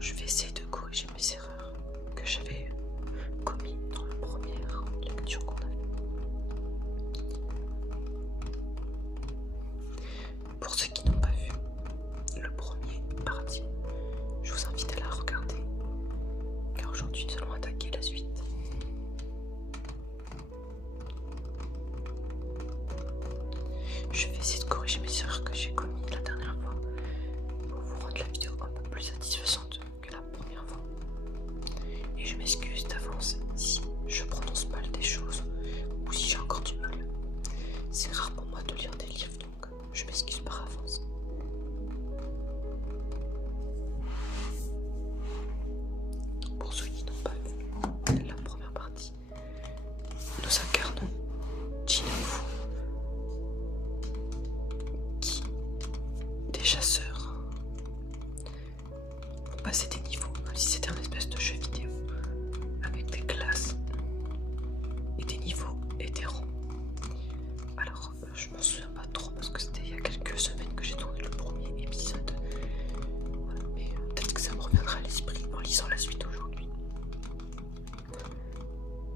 je vais essayer de corriger mes erreurs que j'avais commises dans la première lecture qu'on a fait. Pour ceux qui n'ont pas vu le premier parti, je vous invite à la regarder, car aujourd'hui nous allons attaquer la suite. Je vais essayer de corriger mes erreurs que j'ai commises la dernière fois pour vous rendre la vidéo un peu plus satisfaisante que la première fois. Et je m'excuse d'avance si je prononce mal des choses ou si j'ai encore du mal. C'est rare pour moi de lire des livres, donc je m'excuse par avance. Pour ceux qui n'ont pas vu la première partie, nous incarnons Jinwoo, qui, des chasseurs, ont passé des niveaux, comme si c'était un espèce de jeu vidéo, avec des classes et des niveaux et des rangs. Alors, je m'en souviens pas trop parce que c'était il y a quelques semaines que j'ai tourné le premier épisode. Voilà, mais peut-être que ça me reviendra à l'esprit en lisant la suite aujourd'hui.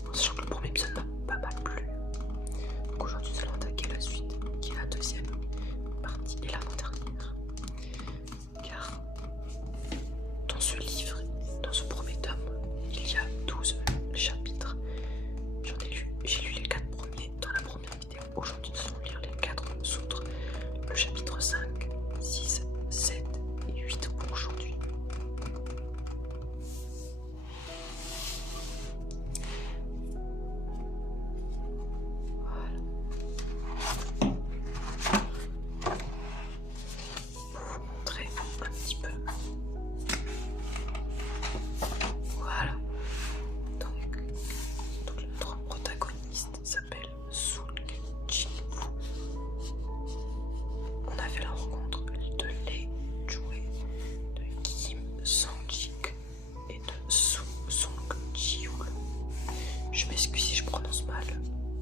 En sachant que le premier épisode m'a pas mal plu. Donc aujourd'hui, nous allons attaquer la suite, qui est la deuxième partie et l'avant-dernière. Car dans ce livre, dans ce premier tome, il y a 12 chapitres. J'ai lu les 4 premiers dans la première vidéo. Aujourd'hui, nous allons lire les 4 autres, le chapitre 5, 6, 7 et 8 pour aujourd'hui. Voilà. Pour vous montrer un petit peu. Voilà. Donc notre protagoniste s'appelle Sung Jinwoo. On a fait la rencontre de Lee Jue, de Kim Sang-jik et de Sung Ji-houl. Je m'excuse si je prononce mal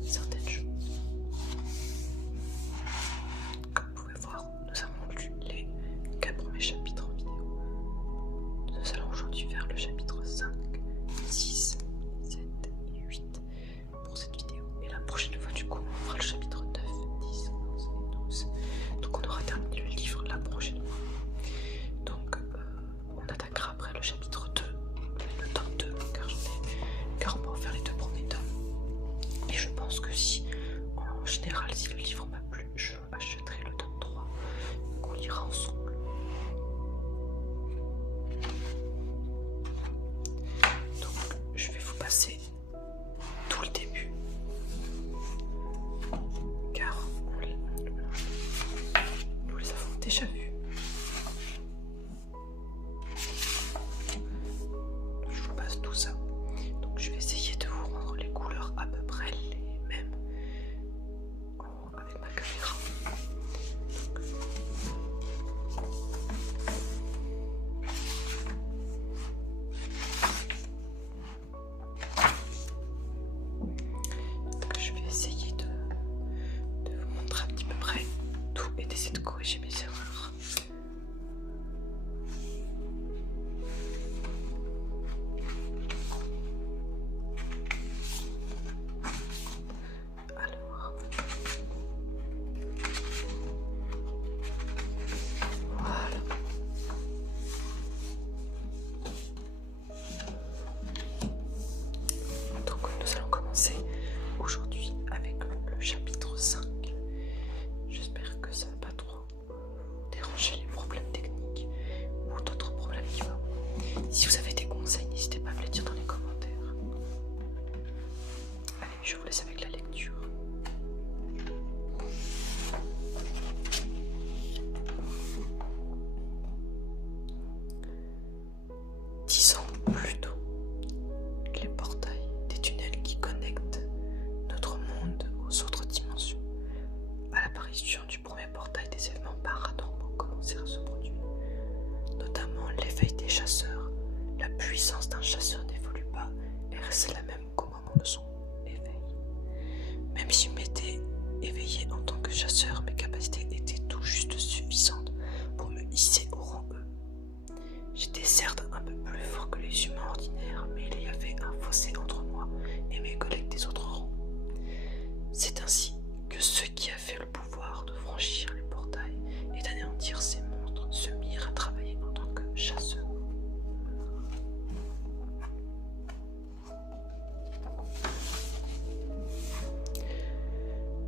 certaines choses. Comme vous pouvez voir, nous avons lu les 4 premiers chapitres en vidéo. Nous allons aujourd'hui faire le chapitre 5, 6, 7 et 8 pour cette vidéo. Et la prochaine fois, du coup, on fera le chapitre 9, 10, 11 et 12. Donc on aura terminé le livre la prochaine fois. Donc on attaquera après le chapitre 2, le tome 2, car on va en faire les 2 premiers tomes. Et je pense que si, en général, si le livre m'a plu, je achèterai le tome 3 qu'on lira ensemble. Donc je vais vous passer tout le début, car nous les avons déjà vus. Je vous passe tout ça. Donc je vais essayer de vous rendre les couleurs à peu près les mêmes avec ma caméra. Donc je vais essayer de vous montrer un petit peu près tout et d'essayer de corriger mes erreurs. Alors, voilà. Donc nous allons commencer aujourd'hui avec le chapitre 5. J'espère que ça va pas trop déranger les problèmes techniques ou d'autres problèmes qui vont. Si vous avez des conseils, n'hésitez pas à me les dire dans les commentaires. Allez, je vous laisse avec la lecture. Dix ans plus tôt, les portails des tunnels qui connectent notre monde aux autres dimensions. À l'apparition du premier portail, des événements paranormaux commencèrent à se produire, notamment l'éveil des chasseurs. La puissance d'un chasseur n'évolue pas et reste la même qu'au moment de son éveil. Même si je m'étais éveillé en tant que chasseur, mes capacités étaient tout juste suffisantes pour me hisser au rang E. J'étais certes un peu chasseurs.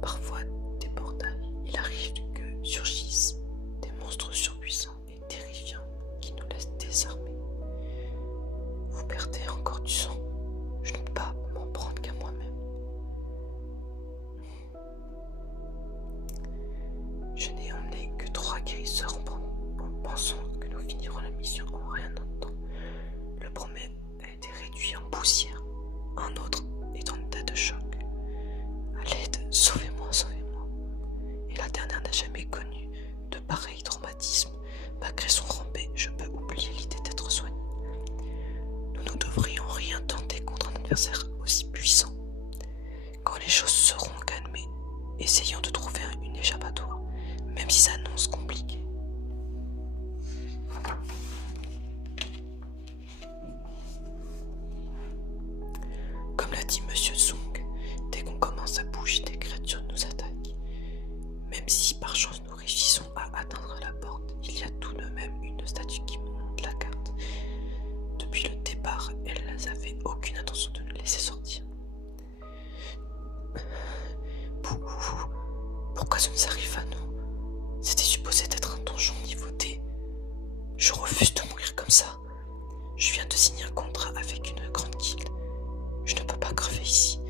Parfois, des portails, il arrive que surgissent des monstres surpuissants et terrifiants qui nous laissent désarmés. Vous perdez encore du sang. Je ne peux pas m'en prendre qu'à moi-même. Je n'ai emmené que 3 guérisseurs en pensant que nous finirons la mission en rien de temps. Le premier a été réduit en poussière, un autre est en état de choc. À l'aide, sauvez-moi, sauvez-moi. Et la dernière n'a jamais connu de pareil traumatisme. Malgré son rampé, je peux oublier l'idée d'être soigné. Nous ne devrions rien tenter contre un adversaire aussi puissant. Quand les choses seront calmées, essayons de trouver une échappatoire, même si ça annonce compliqué. Comme l'a dit Monsieur Sung, dès qu'on commence à bouger, des créatures nous attaquent. Même si par chance nous réussissons à atteindre la porte, il y a tout de même une statue qui monte la garde. Depuis le départ, elle n'avait aucune intention de nous laisser sortir. Pourquoi ça nous arrive à nous? C'était supposé être un donjon niveau D. Je refuse de mourir comme ça. Je viens de signer un contrat avec une grande guilde. Je ne peux pas crever ici.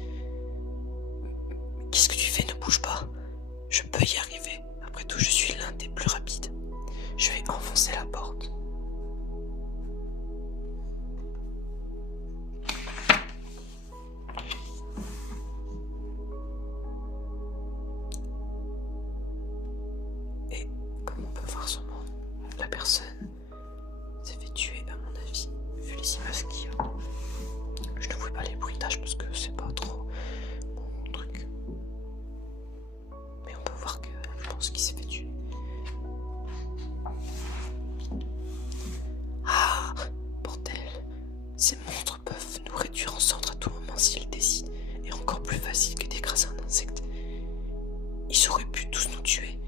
Qu'est-ce que tu fais? Ne bouge pas. Je peux y arriver. Après tout, je suis l'un des plus rapides. Je vais enfoncer la porte. Et comme on peut voir sur moi, la personne s'est fait tuer à mon avis, vu les images qu'il y a. Je ne vois pas les bruitages parce que c'est pas trop mon truc. Mais on peut voir que je pense qu'il s'est fait tuer. Ah, bordel. Ces monstres peuvent nous réduire en cendres à tout moment s'ils décident. Et encore plus facile que d'écraser un insecte. Ils auraient pu tous nous tuer.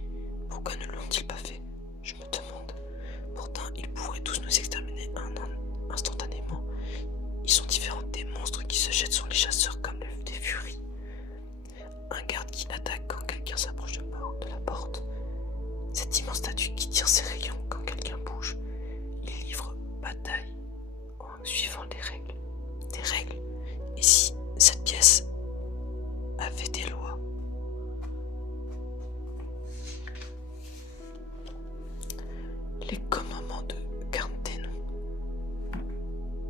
Pourquoi ne l'ont-ils pas fait? Je me demande. Pourtant, ils pourraient tous nous exterminer instantanément. Ils sont différents des monstres qui se jettent sur les chasseurs comme des furies. Un garde qui attaque quand quelqu'un s'approche de la porte. Cette immense statue qui tire ses rayons quand quelqu'un bouge. Il livre bataille en suivant des règles. Des règles. Et si cette pièce avait des lois? Les commandements de Garde-Ténon.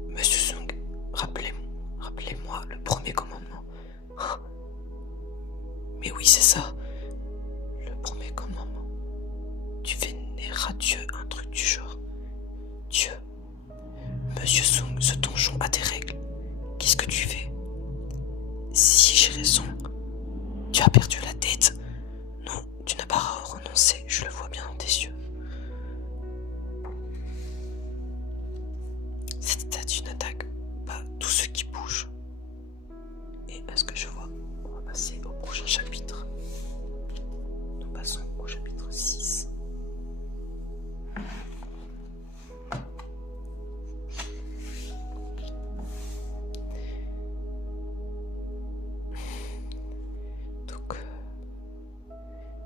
Monsieur Sung, rappelez-moi le premier commandement. Oh. Mais oui, c'est ça. Le premier commandement. Tu vénéreras Dieu, un truc du genre. Dieu. Monsieur Sung, ce donjon a des règles. Qu'est-ce que tu fais? Si j'ai raison, tu as perdu la tête. Non, tu n'as pas renoncé, je le vois bien dans tes yeux. Cette statue n'attaque pas tous ceux qui bougent. Et à ce que je vois, on va passer au prochain chapitre. Nous passons au chapitre 6. Donc,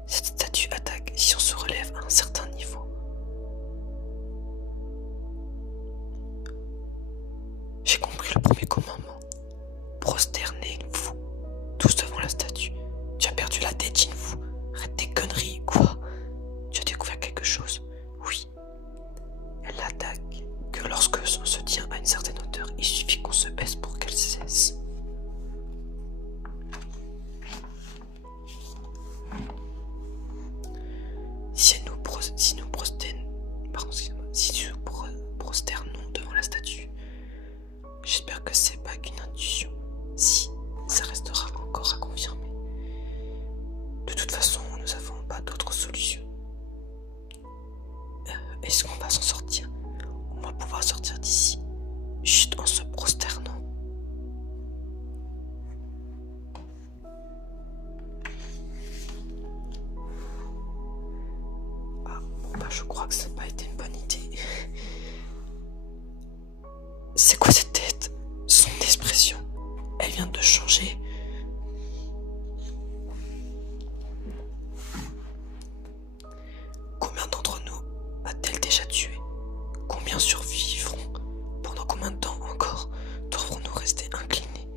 cette statue attaque si on se relève à un certain niveau. J'ai compris le premier commandement. Prosternez-vous tous devant la statue. Tu as perdu la tête, Jinfu. Arrête tes conneries, quoi? Tu as découvert quelque chose? Oui. Elle attaque que lorsque on se tient à une certaine hauteur, il suffit qu'on se baisse pour qu'elle cesse. Si nous prosternons devant la statue, j'espère que c'est pas qu'une intuition. Si, ça restera encore à confirmer. De toute façon, nous n'avons pas d'autre solution. Est-ce qu'on va s'en sortir? On va pouvoir sortir d'ici, juste en se prosternant. Ah, bon bah je crois que ça n'a pas été une bonne idée. C'est quoi cette tête? Son expression, elle vient de changer. Combien d'entre nous a-t-elle déjà tué? Combien survivront? Pendant combien de temps encore devrons-nous rester inclinés?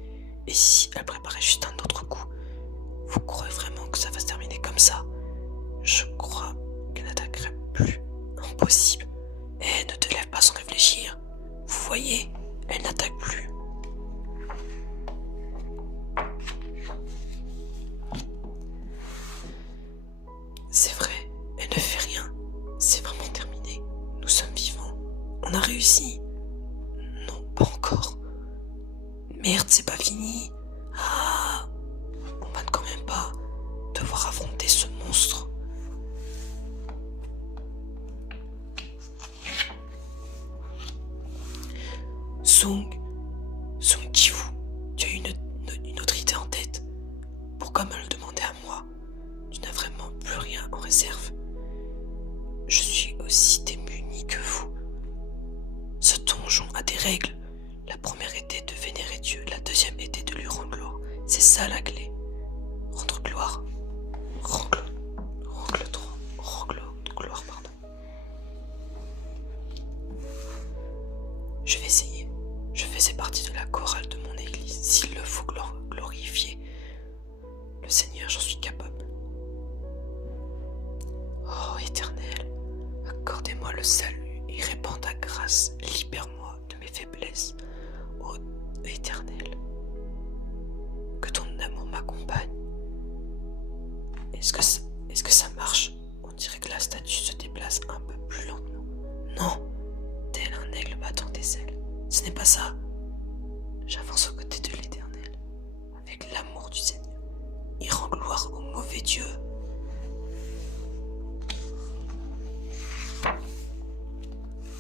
Et si elle préparait juste un autre coup? Vous croyez vraiment que ça va se terminer comme ça? Je crois qu'elle n'attaquerait plus. Impossible. Eh, ne te lève pas sans réfléchir. Vous voyez, elle n'attaque plus. C'est vrai, elle ne fait rien. C'est vraiment terminé. Nous sommes vivants. On a réussi. Non, pas encore. Merde, c'est pas fini. Ah, on va quand même pas devoir affronter ce monstre. Sung Ji-woo, tu as une autre idée en tête? Pourquoi me le demander à moi? Tu n'as vraiment plus rien en réserve. Je suis aussi démuni que vous. Ce donjon a des règles. La première était de vénérer Dieu, la deuxième était de lui rendre gloire. C'est ça la clé. Rendre gloire. Rendre gloire, pardon. Je vais essayer. Je faisais partie de la chorale de mon église. S'il le faut glorifier le Seigneur, j'en suis capable. Oh Éternel, accordez-moi le salut et répands ta grâce. Libère-moi de mes faiblesses. Oh Éternel, que ton amour m'accompagne. Est-ce que ça marche? On dirait que la statue se déplace un peu plus lentement. Non, tel un aigle battant des ailes. Ce n'est pas ça. J'avance aux côtés de l'Éternel, avec l'amour du Seigneur. Il rend gloire au mauvais Dieu.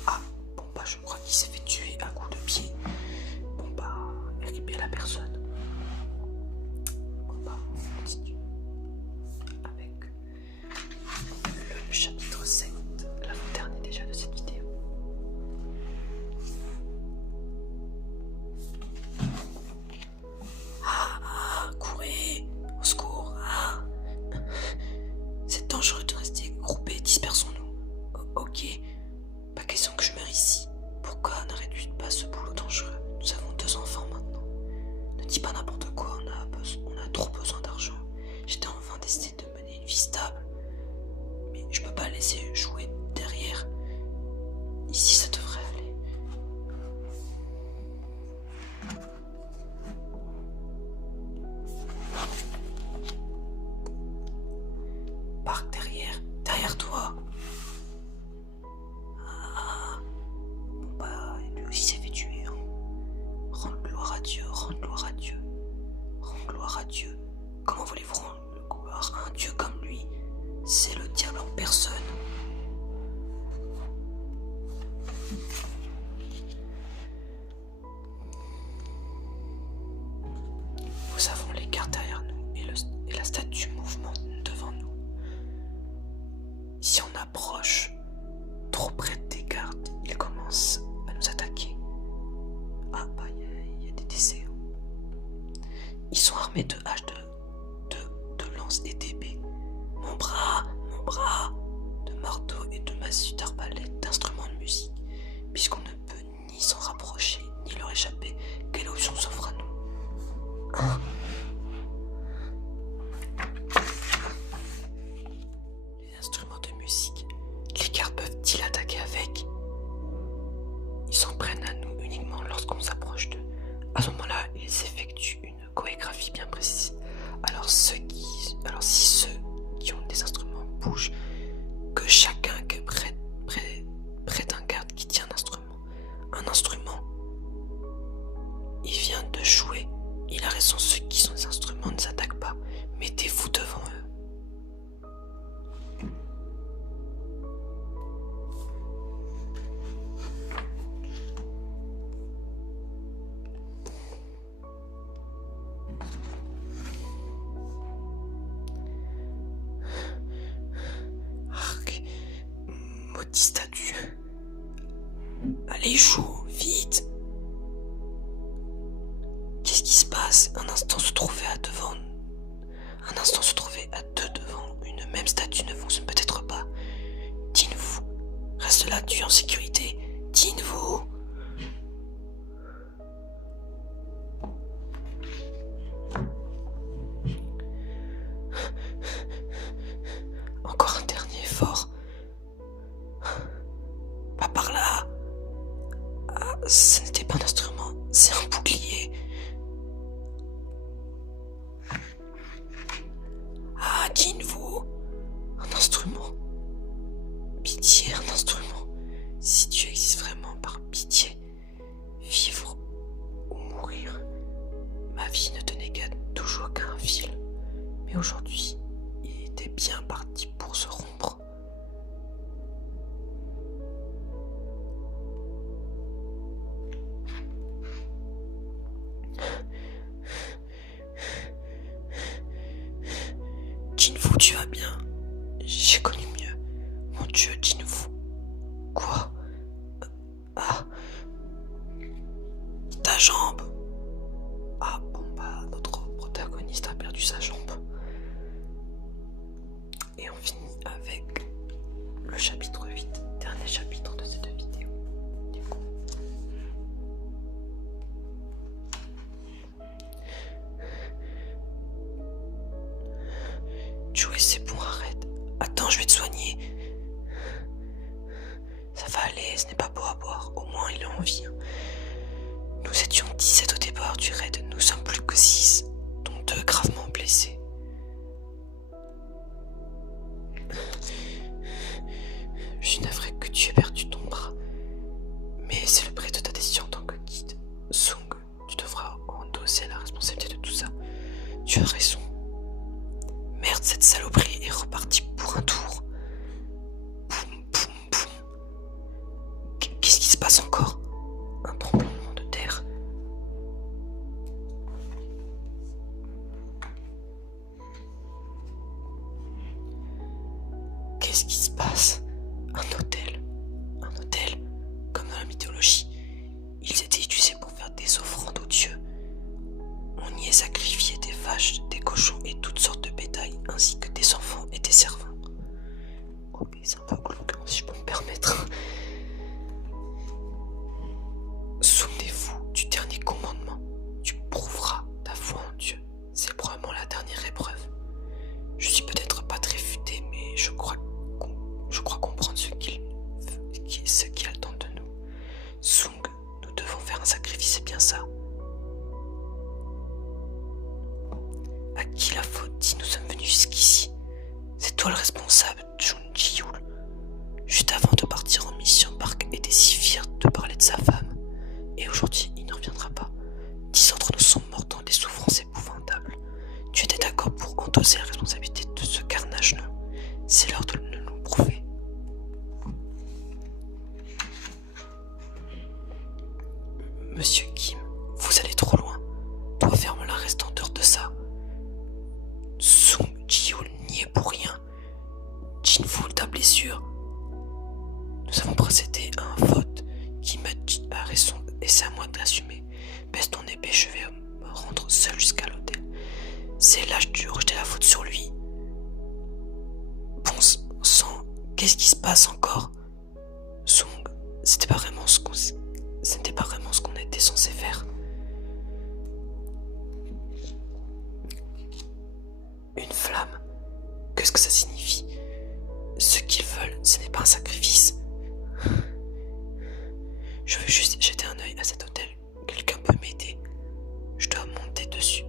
Ah, bon bah je crois qu'il s'est fait tuer à coups de pied. Bon bah, RIP la personne. Bon bah, on continue avec le chapitre 7, l'avant-dernier déjà de cette vidéo. Courez, au secours. C'est dangereux de rester groupés, dispersons-nous. Ok, pas question que je meure ici. Pourquoi ne réduit pas ce boulot dangereux? Nous avons 2 enfants maintenant. Ne dis pas n'importe quoi, on a trop besoin d'argent. J'étais enfin décidé de mener une vie stable. Mais je peux pas laisser jouer derrière. Ici ça devrait aller. Parc derrière toi. Bon bah, lui aussi s'est fait tuer. Rendre gloire à Dieu, rendre gloire à Dieu, rendre gloire à Dieu. Comment voulez-vous rendre gloire à un Dieu comme lui? C'est le diable en personne. Nous avons les cartes derrière nous et la statue mouvement devant nous. Si on approche trop près des gardes, ils commencent à nous attaquer. Ah bah il y a des décès. Ils sont armés de haches, de lances et d'épées. Mon bras, de marteau et de massue d'arbalète, d'instruments de musique. Puisqu'on ne peut ni s'en rapprocher, ni leur échapper, quelle option s'offre à nous? Les instruments de musique, les gardes peuvent-ils attaquer avec? Ils s'en prennent à nous uniquement lorsqu'on s'approche d'eux. À ce moment-là, ils effectuent une chorégraphie bien précise. Alors si ceux qui ont des instruments bougent, que chacun près d'un garde qui tient un instrument, il vient de jouer. Il a raison, ceux qui ont des instruments ne s'attaquent pas. Mettez-vous devant eux. Maudit statue. Allez, joue, vite. passe, un instant se trouver à deux devant une même statue ne fonctionne peut-être pas. Tin-Fu reste là, tu es en sécurité. Tin-Fu. Encore un dernier effort. Pas par là. Ah, ce n'était pas un instrument, c'est un bouclier. Ah, Tin-Fu. Un instrument. Pitié, un instrument. Si Dieu existe vraiment, par pitié, vivre ou mourir. Ma vie ne tenait toujours qu'à un fil. Mais aujourd'hui, il était bien parti pour se rompre. Tin-Fu, tu vas bien? J'ai connu mieux. Mon Dieu, Tin-Fu. Quoi? Ah. Ta jambe. Ah bon bah notre protagoniste a perdu sa jambe. Et on finit avec le chapitre 8, dernier chapitre de cette vidéo. Du coup. Joey, c'est bon, arrête. Attends, je vais te soigner. Ça va aller, ce n'est pas beau à boire. Au moins, il est en vie. Nous étions 17 au départ du raid. Nous sommes plus que 6, dont 2 gravement blessés. Je suis navré que tu aies perdu ton bras. Mais c'est le prix de ta décision en tant que guide. Sung, tu devras endosser la responsabilité de tout ça. Tu as raison. Merde, cette saloperie est repartie pour un tour. Boum, boum, boum. Qu'est-ce qui se passe encore? Un tremblement de terre. Qu'est-ce qui se passe? Un hôtel. Un hôtel, comme dans la mythologie. Ils étaient utilisés pour faire des offrandes aux dieux. On y est sacrifié des vaches, des cochons et toutes sortes de bétail, ainsi que des enfants et des servants. Ok, c'est un peu glauque, si je peux me permettre. Souvenez-vous du dernier commandement. Tu prouveras ta foi en Dieu. C'est probablement la dernière épreuve. Je suis peut-être pas très futé, mais je crois comprendre ce qu'il attend de nous. Sung, nous devons faire un sacrifice, c'est bien ça. À qui la faute si nous sommes venus jusqu'ici? C'est toi le responsable, Jun Ji-Yul. Juste avant de partir en mission, Park était si fier de parler de sa femme. Et aujourd'hui, il ne reviendra pas. 10 d'entre nous sont morts dans des souffrances épouvantables. Tu étais d'accord pour endosser la responsabilité de ce carnage, non? C'est l'heure de le nous prouver. Monsieur Kim, vous allez trop loin. Toi, ferme-la restante heure de ça. Sung Ji-Yul n'y est pour rien. Tin-Fu, ta blessure. Nous avons procédé à un vote qui m'a a raison et c'est à moi de l'assumer. Baisse ton épée, je vais me rendre seul jusqu'à l'hôtel. C'est lâche de rejeter la faute sur lui. Bon sang, qu'est-ce qui se passe encore? Sung, c'était pas vraiment ce qu'on était censé faire. Une flamme, qu'est-ce que ça signifie? Ce qu'ils veulent, ce n'est pas un sacrifice. Je veux juste jeter un œil à cet hôtel. Quelqu'un peut m'aider? Je dois monter dessus.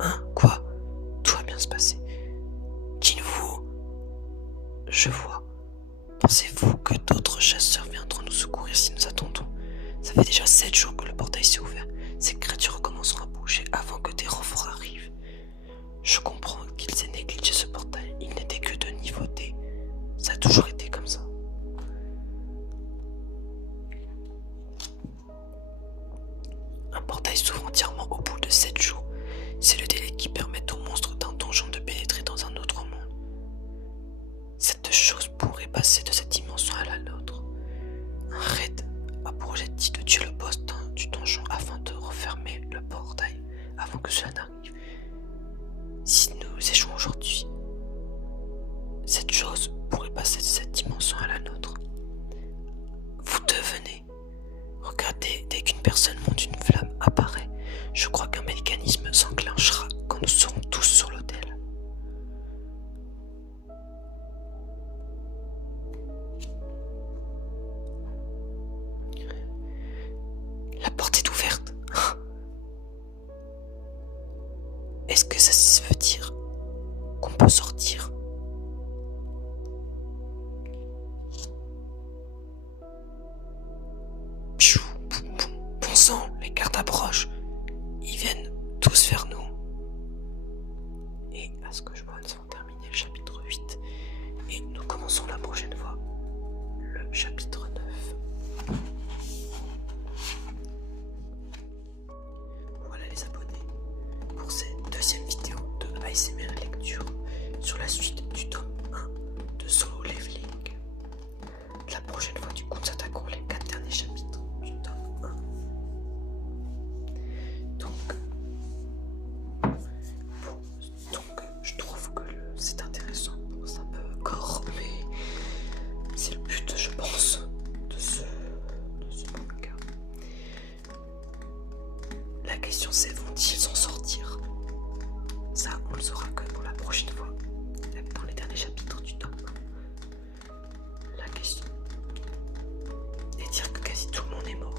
Hein? Quoi? Tout va bien se passer. Tin-Fu, je vois. Pensez-vous que d'autres chasseurs viendront nous secourir si nous attendons? Ça fait déjà 7 jours que le portail s'est ouvert. Ces créatures recommenceront à bouger avant que des renforts arrivent. Je comprends qu'ils aient négligé ce portail. Il n'était que de niveau D. Ça a toujours été comme ça. Un portail s'ouvre entièrement au bout de 7 jours. C'est le délai qui permet aux monstres d'un donjon de pénétrer dans un autre monde. Cette chose pourrait passer de cette dimension à la nôtre. Un raid a pour objectif de tuer le boss du donjon afin de refermer le portail, avant que cela n'arrive. Si nous échouons aujourd'hui, cette chose pourrait passer de cette dimension à la nôtre. Vous devenez. Regardez, dès qu'une personne monte, une flamme apparaît. Je crois qu'un mécanisme s'enclenchera quand nous serons tous sur l'autel. La porte est ouverte. Est-ce que ça veut dire qu'on peut sortir? Pfiou, bon sang, les gardes approchent. Ils viennent tous vers nous. Et à ce que je vois, nous avons terminé le chapitre 8. Et nous commençons la prochaine fois le chapitre 9. Voilà les abonnés pour cette deuxième vidéo de ASMR Lecture sur la suite du tome 1 de Solo Leveling. La prochaine fois, du coup, nous attaquerons les 4 derniers chapitres du tome 1. Donc je trouve que c'est intéressant. C'est un peu gore, mais c'est le but, je pense, de ce manga. La question c'est, vont-ils s'en sortir? Ça, on le saura que pour la prochaine fois, dans les derniers chapitres du tome 1. La question est de dire que quasi tout le monde est mort.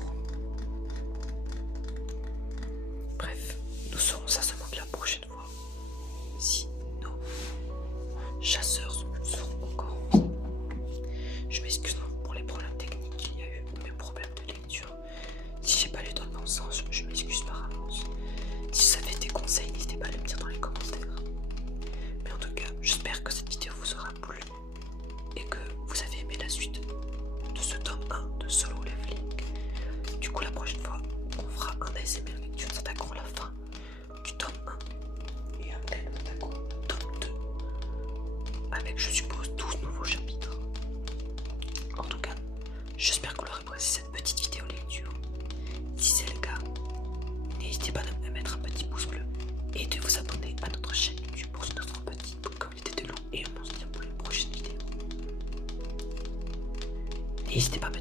Bref, nous saurons ça seulement que la prochaine fois. Si nos chasseurs seront encore en vie. Je m'excuse pour les problèmes techniques qu'il y a eu, ou mes problèmes de lecture. Si j'ai pas lu dans le bon sens, je m'excuse par avance. Si vous avez des conseils, n'hésitez pas à les me dire dans les commentaires. Mais en tout cas, j'espère que cette vidéo vous aura plu et que vous avez aimé la suite de ce tome 1 de Solo Leveling. Du coup, la prochaine fois, on fera un ASMR Lecture, nous attaquerons la fin du tome 1 et après nous attaquerons le tome 2 avec, je suppose, 12 nouveaux chapitres. En tout cas, j'espère que vous aurez apprécié cette petite vidéo lecture. Si c'est le cas, n'hésitez pas à mettre un petit pouce bleu et de vous abonner à notre chaîne YouTube pour notre petite communauté de loups, et on se dit pour les prochaines vidéos. N'hésitez pas à